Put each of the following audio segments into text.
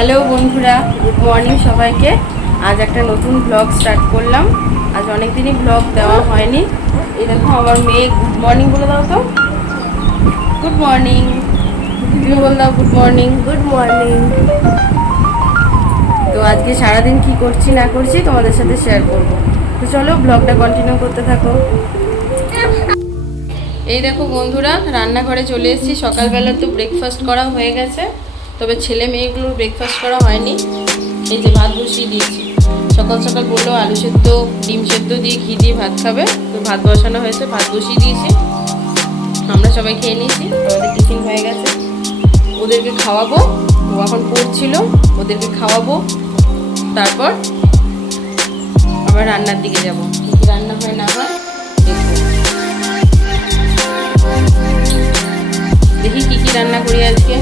Hello বন্ধুরা, good morning সবাইকে। আজ একটা নতুন ব্লগ স্টার্ট করলাম। আজ অনেক দিনই ব্লগ দেওয়া হয়নি। এই দেখো আমার মেয়ে গুড মর্নিং বলে দাও তো। Good morning. তুমি বলে দাও গুড মর্নিং। Good morning. তো আজকে সারাদিন কি করছি না করছি তোমাদের সাথে শেয়ার করব। তো চলো ব্লগটা কন্টিনিউ করতে থাকো। এই দেখো বন্ধুরা, রান্নাঘরে চলে এসেছি। সকালবেলা তো ব্রেকফাস্ট করা হয়ে গেছে, তবে ছেলে মেয়েগুলোর ব্রেকফাস্ট করা হয়নি। এই যে ভাত বসিয়ে দিয়েছি। সকাল সকাল বললো আলু সেদ্ধ ডিম সেদ্ধ দিয়ে ঘি দিয়ে ভাত খাবে, তো ভাত বসানো হয়েছে, ভাত বসিয়ে দিয়েছি। আমরা সবাই খেয়ে নিয়েছি, আমাদের টিফিন হয়ে গেছে। ওদেরকে খাওয়াবো, ও এখন পড়ছিল, ওদেরকে খাওয়াবো, তারপর আবার রান্নার দিকে যাব। কী কী রান্না হয় না হয় দেখবো। দেখি কি কি রান্না করি আজকে।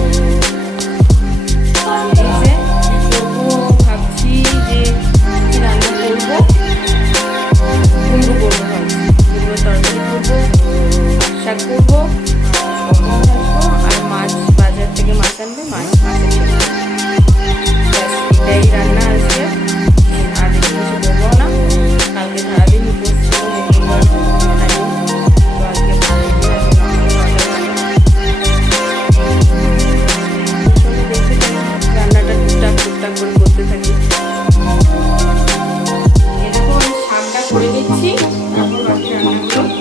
ভাবছি যে কি রান্না করবো, কুমড়ো করবো, ভাবছি কুমড়ো তরকারি করবো, শাক করবো, আর মাছ বাজার থেকে মাছ আনবে, মাছের এটাই রান্না আজকে। আর কিছু করবো না, কালকে সারাদিন করে দিচ্ছি, তারপর বাকি রান্নাগুলো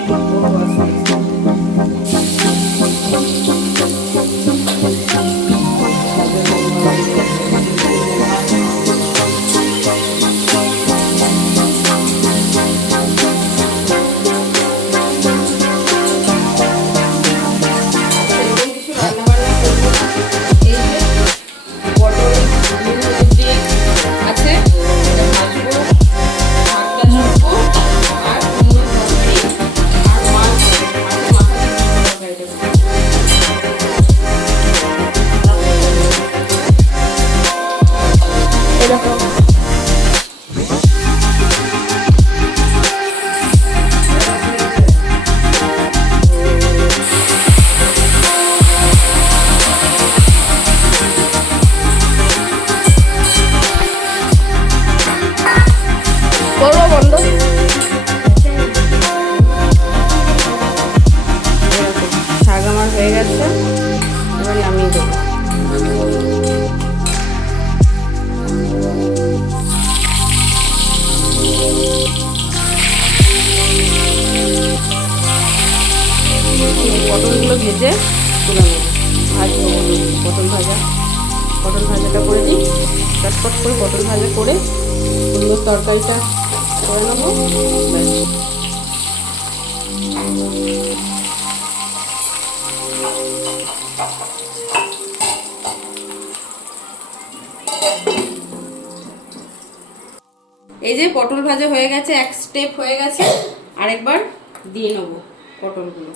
হয়ে গেছে, এবার নামিয়ে দেবো। পটলগুলো ভেজে তুলে নেবো, ভাজবো। পটল ভাজাটা করে দিই, চটপট করে পটল ভাজা করে কুমড়োর তরকারিটা করে নেবো। এই যে পটল ভাজা হয়ে গেছে, এক স্টেপ হয়ে গেছে, আরেকবার দিয়ে নেব পটলগুলো।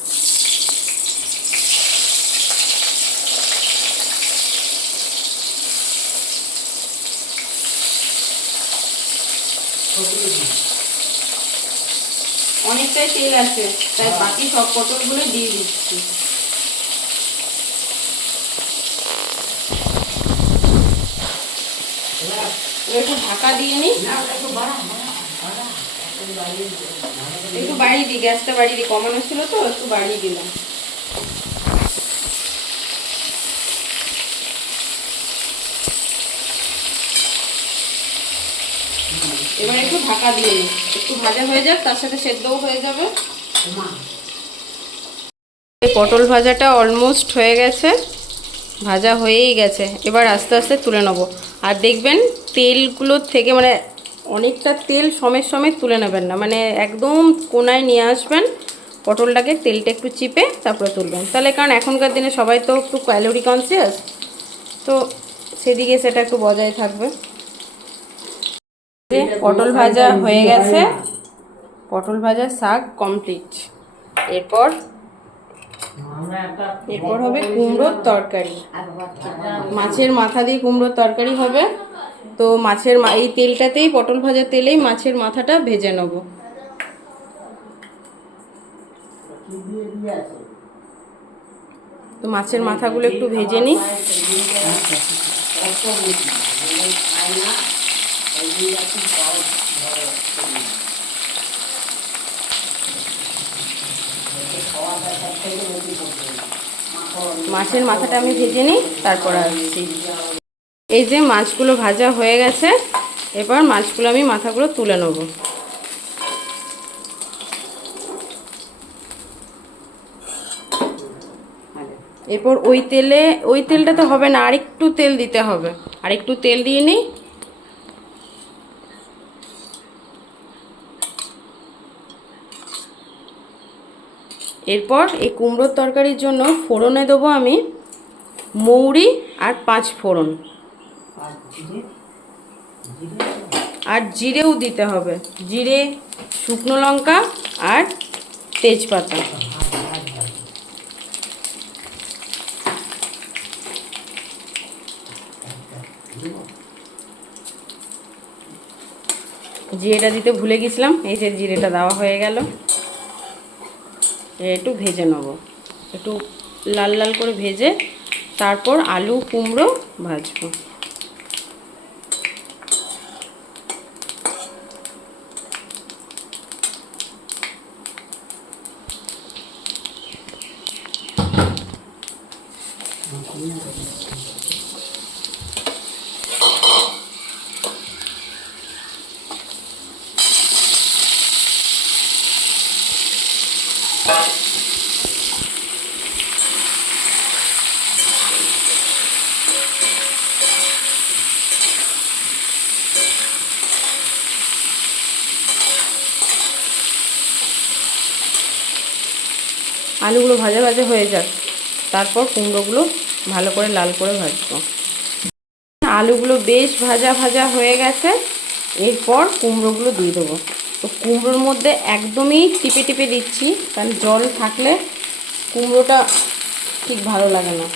অনেকটাই তেল আছে, তাই বাকি সব পটলগুলো দিয়ে দিচ্ছি। একটু ঢাকা দিয়ে নিই, একটু বাড়িয়ে দিই, গ্যাসটা বাড়িয়ে দিই, কমানো ছিল তো একটু বাড়িয়ে দিলাম। এবার একটু ঢাকা দিয়ে নিই, একটু ভাজা হয়ে যাক, তার সাথে সেদ্ধও হয়ে যাবে। পটল ভাজাটা অলমোস্ট হয়ে গেছে, ভাজা হয়েই গেছে। এবার আস্তে আস্তে তুলে নেবো। আর দেখবেন তেলগুলোর থেকে মানে অনেকটা তেল সমেত সমেত তুলে নেবেন না, মানে একদম কোনায় নিয়ে আসবেন পটলটাকে, তেলটা একটু চিপে তারপরে তুলবেন। তাহলে কারণ এখনকার দিনে সবাই তো একটু ক্যালোরি কনসিয়াস, তো সেদিকে সেটা একটু বজায় থাকবে। পটল ভাজা হয়ে গেছে, পটল ভাজা শাক কমপ্লিট। এরপর হবে কুমড়োর তরকারি, মাছের মাথা দিয়ে কুমড়োর তরকারি হবে। তো মাছের এই তেলটাতেই, পটল ভাজার তেলেই মাছের মাথাটা ভেজে নেব। তো মাছের মাথাগুলো একটু ভেজে নিই। মাছের মাথাটা আমি ভেজে নিই, তারপর আসছি। এই যে মাছগুলো ভাজা হয়ে গেছে, এবার মাছগুলো আমি মাথাগুলো তুলে নেব। এরপর ওই তেলটা তো হবে না, আরেকটু তেল দিতে হবে, আরেকটু তেল দিয়ে নিই। এরপর এই কুমড়োর তরকারির জন্য ফোড়নে দেবো আমি মৌরি আর 5 ফোড়ন, আর জিরেও দিতে হবে, জিরে, শুকনো লঙ্কা আর তেজপাতা। জিরেটা দিতে ভুলে গেছিলাম, এই যে জিরেটা দেওয়া হয়ে গেল। একটু ভেজে নেব, একটু লাল লাল করে ভেজে তারপর আলু কুমড়ো ভাজবো। আলুগুলো ভাজা ভাজা হয়ে যাক, তারপর কুমড়োগুলো ভালো করে লাল করে ভাজবো। আলুগুলো বেশ ভাজা ভাজা হয়ে গেছে, এরপর কুমড়োগুলো দিয়ে দেবো। তো কুমড়োর মধ্যে একদমই টিপে টিপে দিচ্ছি, কারণ জল থাকলে কুমড়োটা ঠিক ভালো লাগে না।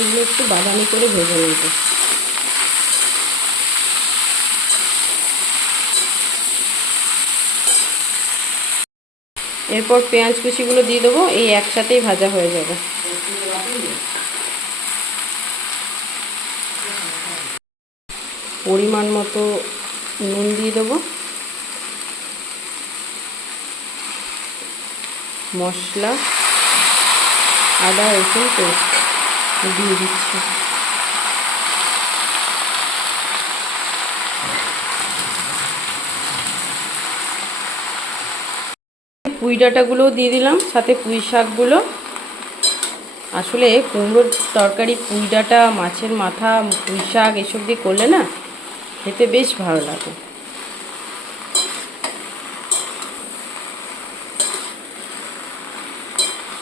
এগুলো একটু বাদামি করে ভেজে নেব। এরপর পেঁয়াজ কুচিগুলো দিয়ে দেবো, এই একসাথেই ভাজা হয়ে যাবে। পরিমাণ মতো নুন দিয়ে দেবো, মশলা আদা রসুন পেস্ট দিয়ে দিচ্ছি। পুঁই ডাঁটাগুলোও দিয়ে দিলাম, সাথে পুঁই শাকগুলো। আসলে কুমড়োর তরকারি পুঁই ডাঁটা, মাছের মাথা, পুঁই শাক এসব দিয়ে করলে না খেতে বেশ ভালো লাগে।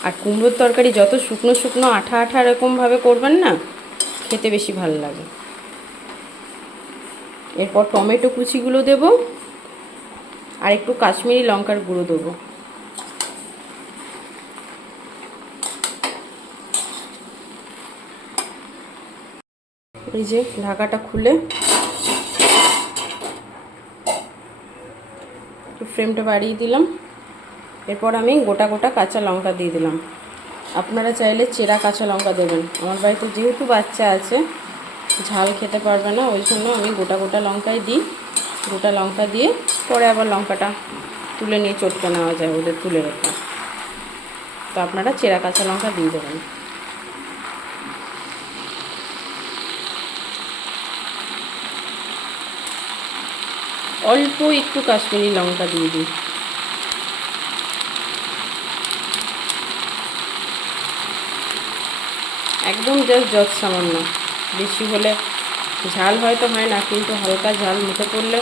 আর কুমড়োর তরকারি যত শুকনো শুকনো আঠা আঠা এরকমভাবে করবেন না, খেতে বেশি ভালো লাগে। এরপর টমেটো কুচিগুলো দেব, আর একটু কাশ্মীরি লঙ্কার গুঁড়ো দেবো। এই যে ঢাকাটা খুলে একটু ফ্লেমটা বাড়িয়ে দিলাম। এরপর আমি গোটা গোটা কাঁচা লঙ্কা দিয়ে দিলাম। আপনারা চাইলে চেরা কাঁচা লঙ্কা দেবেন। আমার বাড়িতে যেহেতু বাচ্চা আছে, ঝাল খেতে পারবে না, ওই জন্য আমি গোটা গোটা লঙ্কাই দিই। গোটা লঙ্কা দিয়ে পরে আবার লঙ্কাটা তুলে নিয়ে চটকে নেওয়া যায়, ওদের তুলে রেখে। তো আপনারা চেরা কাঁচা লঙ্কা দিয়ে দেবেন। অল্প একটু কাশ্মীরি লঙ্কা দিয়ে দিই। একদম জাস্ট যত সামান্য, বেশি হলে ঝাল হয়তো হয় না, কিন্তু হালকা ঝাল মুখে পড়লে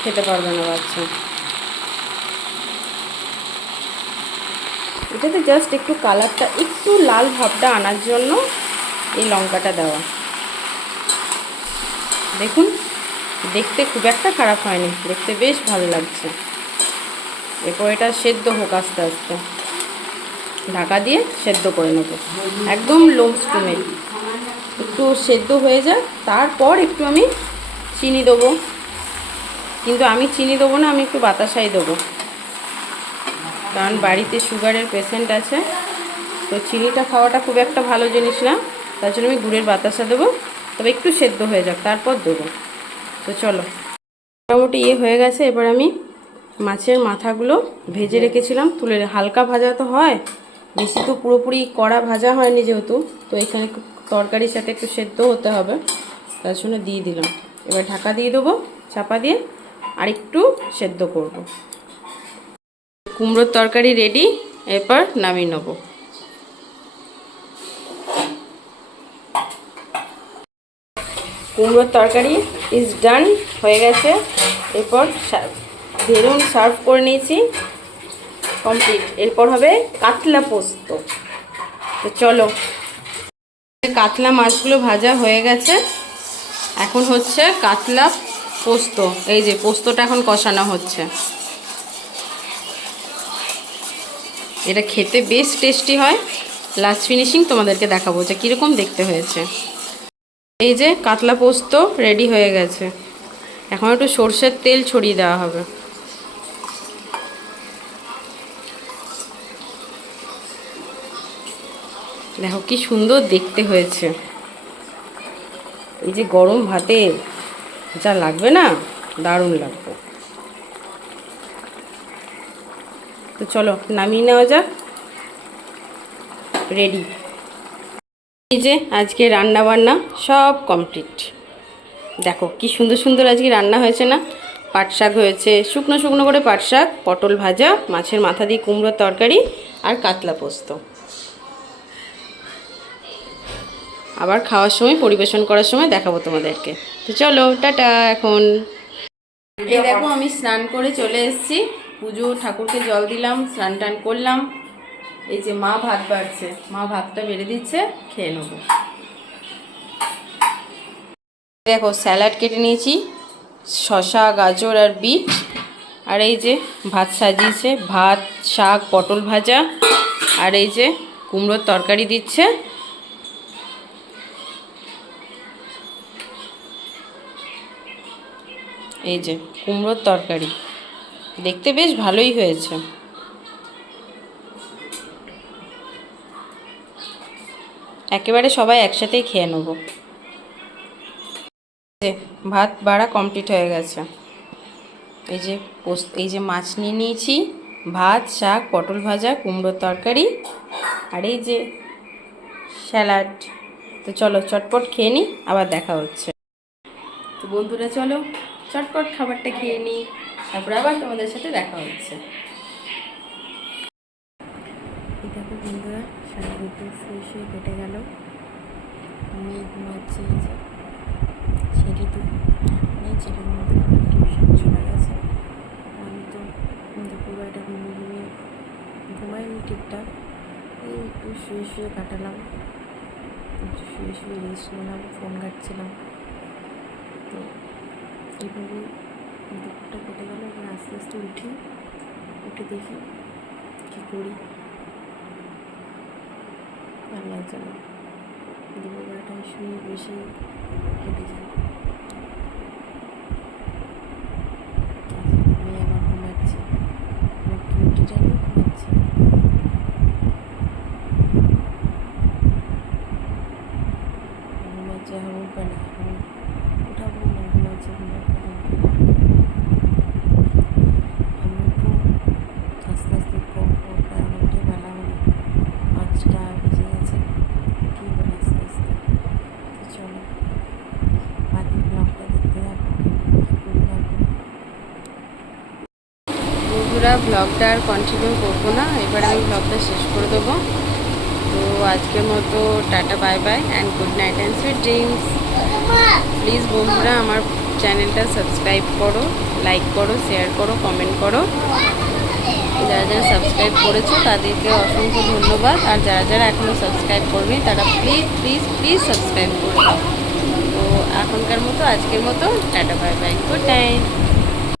খেতে পারবে না বাচ্চা। এটাতে জাস্ট একটু কালারটা, একটু লাল ভাবটা আনার জন্য এই লঙ্কাটা দেওয়া। দেখুন, দেখতে খুব একটা খারাপ হয়নি, দেখতে বেশ ভালো লাগছে। এরপর এটা সেদ্ধ হোক আস্তে আস্তে, ঢাকা দিয়ে সেদ্ধ করে নেব একদম লো স্টিমে। একটু সেদ্ধ হয়ে যায়, তারপর একটু আমি চিনি দেবো, কিন্তু আমি চিনি দেবো না, আমি একটু বাতাসাই দেবো, কারণ বাড়িতে সুগারের পেশেন্ট আছে, তো চিনিটা খাওয়াটা খুব একটা ভালো জিনিস না, তার জন্য আমি গুড়ের বাতাসা দেবো। তবে একটু সেদ্ধ হয়ে যাক, তারপর দেবো। তো চলো, মোটামুটি হয়ে গেছে। এবার আমি মাছের মাথাগুলো ভেজে রেখেছিলাম তুলে, হালকা ভাজা তো হয়, বেশি তো পুরোপুরি কড়া ভাজা হয়নি যেহেতু, তো এখানে তরকারির সাথে একটু সেদ্ধ হতে হবে, তার জন্য দিয়ে দিলাম। এবার ঢাকা দিয়ে দেবো চাপা দিয়ে, আর একটু সেদ্ধ করব। কুমড়োর তরকারি রেডি, এরপর নামিয়ে নেব। কুমড়োর তরকারি ইজ ডান, হয়ে গেছে। এরপর বেরুন সার্ভ করে নিয়েছি, কমপ্লিট। এরপর হবে কাতলা পোস্ত। তো চলো, কাতলা মাছগুলো ভাজা হয়ে গেছে, এখন হচ্ছে কাতলা পোস্ত। এই যে পোস্তটা এখন কষানো হচ্ছে। এটা খেতে বেশ টেস্টি হয়। লাস্ট ফিনিশিং তোমাদেরকে দেখাবো যে কীরকম দেখতে হয়েছে। এই যে কাতলা পোস্ত রেডি হয়ে গেছে, এখন একটু সর্ষের তেল ছড়িয়ে দেওয়া হবে। দেখো কি সুন্দর দেখতে হয়েছে। এই যে গরম ভাতে যা লাগবে না, দারুণ লাগবে। তো চলো নামিয়ে নেওয়া যাক, রেডি। এই যে আজকে রান্না বান্না সব কমপ্লিট। দেখো কি সুন্দর সুন্দর আজকে রান্না হয়েছে না। পাট শাক হয়েছে, শুকনো শুকনো করে পাট শাক, পটল ভাজা, মাছের মাথা দিয়ে কুমড়োর তরকারি, আর কাতলা পোস্ত। আবার খাওয়ার সময়, পরিবেশন করার সময় দেখাবো তোমাদেরকে। তো চলো টাটা। এখন এই দেখো আমি স্নান করে চলে এসেছি, পুজো ঠাকুরকে জল দিলাম, স্নান টান করলাম। এই যে মা ভাত বাড়ছে, মা ভাতটা বেড়ে দিচ্ছে, খেয়ে নেবো। দেখো স্যালাড কেটে নিয়েছি, শসা, গাজর আর বিট। আর এই যে ভাত সাজিয়েছে, ভাত, শাক, পটল ভাজা, আর এই যে কুমড়োর তরকারি দিচ্ছে। এই যে কুমড়োর তরকারি, দেখতে বেশ ভালোই হয়েছে। একেবারে সবাই একসাথেই খেয়ে নেব। ভাত বাড়া কমপ্লিট হয়ে গেছে। এই যে মাছ নিয়ে নিয়েছি, ভাত, শাক, পটল ভাজা, কুমড়োর তরকারি, আর এই যে স্যালাড। তো চলো চটপট খেয়ে নিই, আবার দেখা হচ্ছে। তো বন্ধুরা চলো চটপট খাবারটা খেয়ে নিই, তারপর আবার তোমাদের সাথে দেখা হচ্ছে। দেখো বন্ধুরা, সারা দুপুর শুয়ে শুয়ে কেটে গেল। আমি ঘুমাচ্ছি, যে ছেলে তো নেই, ছেলের মধ্যে টিউশন চলে গেছে। আমি তো দুপুরবেলাটা ঘুমাইনি ঠিকঠাক, এই একটু শুয়ে শুয়ে কাটালাম, একটু শুয়ে শুয়ে রেস্ট নিলাম, ফোন ঘাটছিলাম। তো এইভাবে দুপুরটা কেটে গেল। এবার আস্তে আস্তে উঠে দেখি কী করি, ভালো লাগছে না। দুপুরবেলাটায় শুয়ে বেশি কেটে যায়। আমি আবার ঘুমাচ্ছি, রুটিটা নিয়ে ঘুমাচ্ছি। ঘুমাচ্ছে এখন উঠবে না, এখন উঠাবো না, ঘুমাচ্ছে ঘুমাচ্ছে। আমি একটু আস্তে আস্তে প্রায় অনেকটাই বেলা হলো, 5টা বেজে গেছে। কী করে আস্তে আস্তে। তো চলো, বন্ধুরা, ব্লগটা আর কন্টিনিউ করবো না, এবার আমি ব্লগটা শেষ করে দেবো। তো আজকের মতো tata, bye bye and good night and sweet dreams. Please বন্ধুরা আমার চ্যানেলটা সাবস্ক্রাইব করো, লাইক করো, শেয়ার করো, কমেন্ট করো। যারা যারা সাবস্ক্রাইব করেছো তাদেরকে অসংখ্য ধন্যবাদ, আর যারা যারা এখনও সাবস্ক্রাইব করবে তারা প্লিজ প্লিজ প্লিজ সাবস্ক্রাইব করে দাও। তো এখনকার মতো, আজকের মতো tata, bye bye, good night.